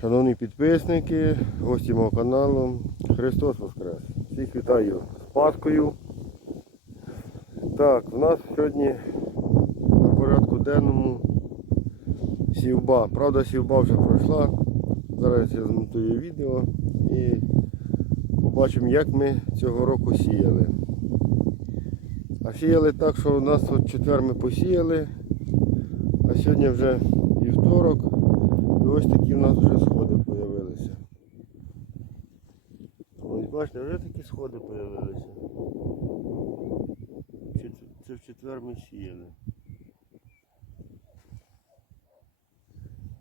Шановні підписники, гості мого каналу, Христос Воскрес! Всіх вітаю з Паскою. Так, в нас сьогодні на порядку денному сівба. Правда, сівба вже пройшла. Зараз я змонтую відео і побачимо, як ми цього року сіяли. А сіяли так, що у нас от четвер ми посіяли, а сьогодні вже вівторок. В нас вже сходи з'явилися. Ось бачите, вже такі сходи з'явилися. Це в четвер ми сіяли.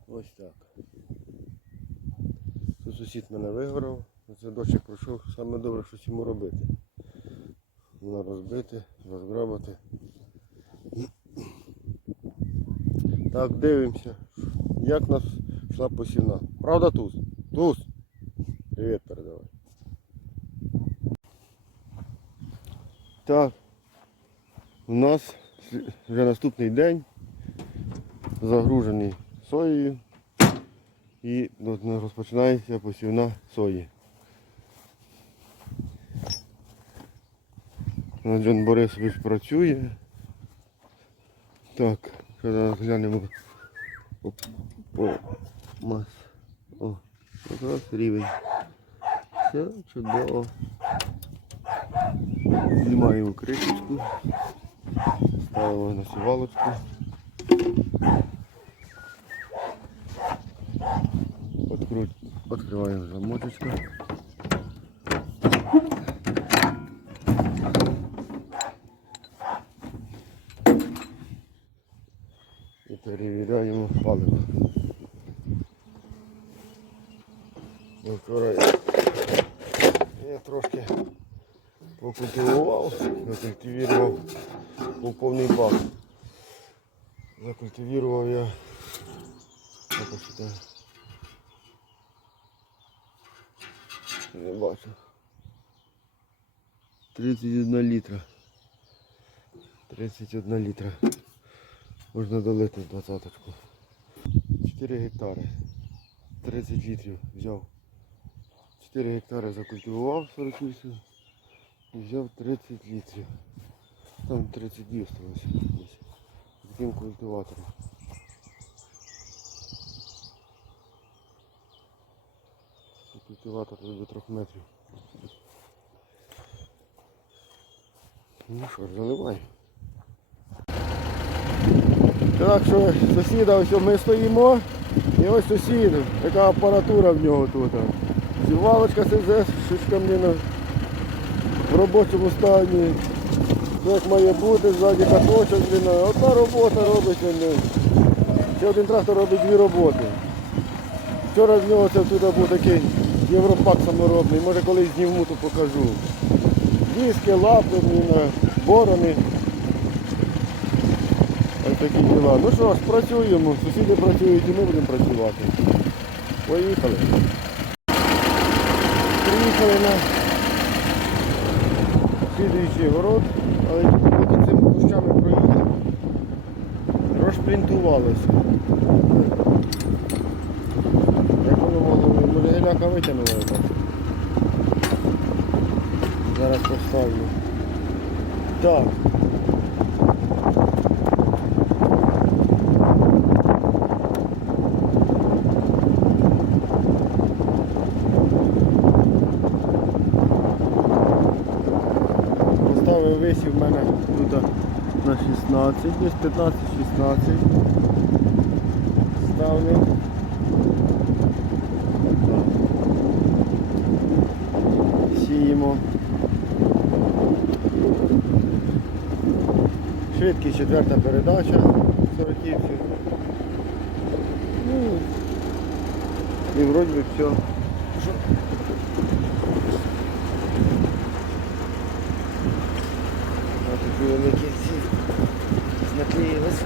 Ось так. Тут сусід мене вигорав, це дощик пройшов, саме добре щось йому робити. Воно розбити, розграбати. Так, дивимося, як нас йшла посівна. Правда, Туз? Туз! Привіт передавай. Так, у нас вже наступний день загружений соєю і розпочинається посівна сої. Джон Борисович працює. Так, зараз глянемо по, по мас. О, якраз рівень. Все чудово. Знімаємо кришечку. Ставимо на сівалочку. Откруть, открываем замочечку. І перевіряємо паливо. Ну, я, трошки покультивував, закультивував у повний бак. Закультивував я. Не бачу. 31 літра. 31 літра. Можна долити в двадцяточку. 4 гектари. 30 літрів взяв. 4 гектари закультивував 48 і взяв 30 літрів. Там 32 осталося. десь. Таким культиватором. Культиватор до 3 метрів. Ну що заливай. Так що сусіда, ось ми стоїмо. І ось сусід, яка апаратура в нього тут. Сівалочка сизе, шишка мені в робочому стані. Як має бути, ззаді каточок, одна робота робить. блін. Ще один трактор робить дві роботи. Вчора з нього це тут був такий європак саморобний, може колись зніму, то покажу. Диски, лапи, борони. Ось такі діла. Ну що ж, працюємо, сусіди працюють і ми будемо працювати. Поїхали. Приїхали на слідуючий город, але поки цими кущами проїхали, розплінтувалося. Як воно мало, може витягнула яка. Зараз поставлю. Так. Висів в мене тут на 16, десь 15-16. Ставлю. Сіємо. Швидкість четверта передача 40 Ну, і вроді все. Великі ці наклеїлись.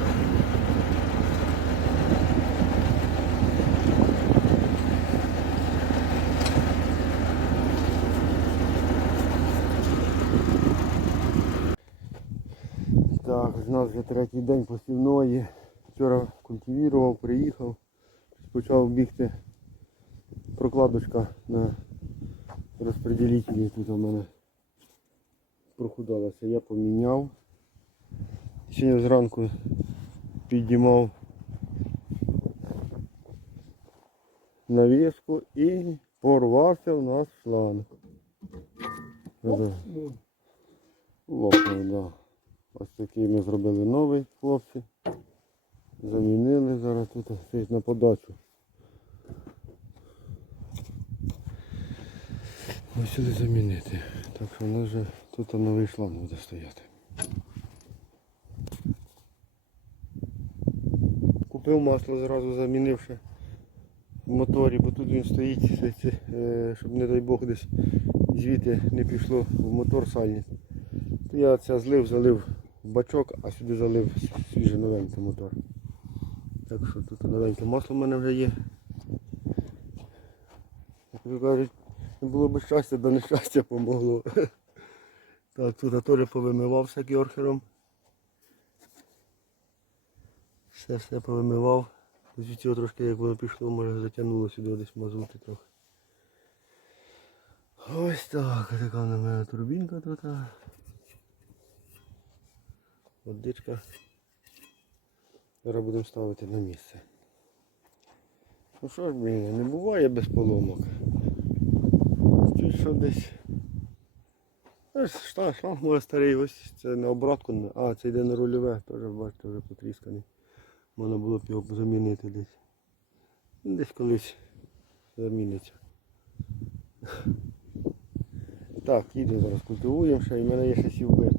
Так, у нас вже третій день посівної. Вчора культивував, приїхав, почав бігти прокладочка на розпределителі тут у мене прохудалася. Я поміняв. Сьогодні зранку піднімав навіску і порвався у нас шланг. Це Лопнув, да. Ось такий ми зробили новий хлопці. Замінили зараз тут стоїть на подачу. Ось сюди замінити. Так що нас вже тут новий шланг буде стояти. Купив масло зразу замінивши в моторі, бо тут він стоїть, е, щоб не дай Бог десь звідти не пішло в мотор сальник. То я це злив, залив в бачок, а сюди залив свіже новенький мотор. Так що тут новеньке масло в мене вже є. Як то кажуть, було б щастя, да нещастя помогло. Так, тут теж повимивався кьорхером. Все все повимивав. Звідси трошки як воно пішло, може затягнуло сюди десь мазути трохи. Ось так, така в мене турбінка тут. Водичка. Зараз будемо ставити на місце. Ну що ж, блін, не буває без поломок. Що десь. Ось шта- шланг може старий, ось це на обратку. А, це йде на рульове, теж бачите, вже потрісканий. Можна було б його замінити десь. Ну, Десь колись заміниться. Так, їдемо зараз культивуємо ще, і в мене є ще сівби.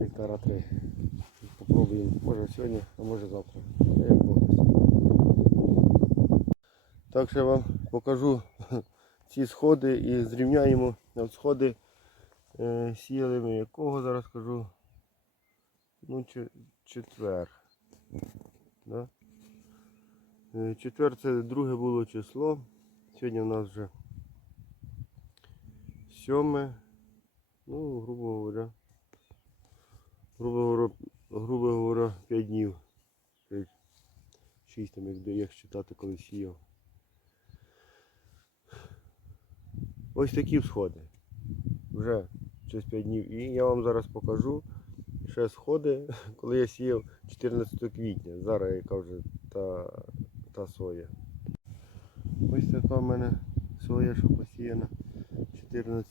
Гектара три. Попробуємо, може сьогодні, а може завтра. Як. Так я вам покажу ці сходи і зрівняємо От сходи е, сіяли ми якого зараз кажу. Ну, четвер. Да? Е, Четвер це друге було число. Сьогодні в нас вже сьоме. Ну, грубо говоря. Грубо говоря, грубо говоря 5 днів. 6 там, як, як читати, коли сіяв. Ось такі всходи. Вже через 5 днів. І я вам зараз покажу ще сходи, коли я сіяв 14 квітня. Зараз яка вже та, та соя. Ось така в мене соя, що посіяна 14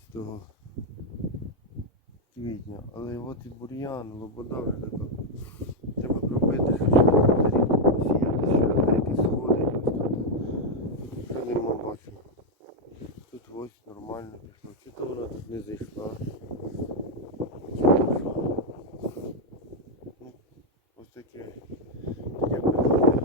квітня. Але от і бур'ян, лобода вже така. Треба пробити, що ще рідко посіяти, ще деякі сходи. Ось тут. Вже нема бачу. Тут ось нормально пішло. Чи то вона тут не зайшла. Чи то що. Ну, ось таке. Таке питання.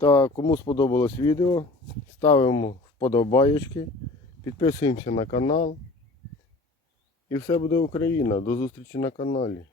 Так, кому сподобалось відео, ставимо вподобаєчки, підписуємося на канал. І все буде Україна. До зустрічі на каналі.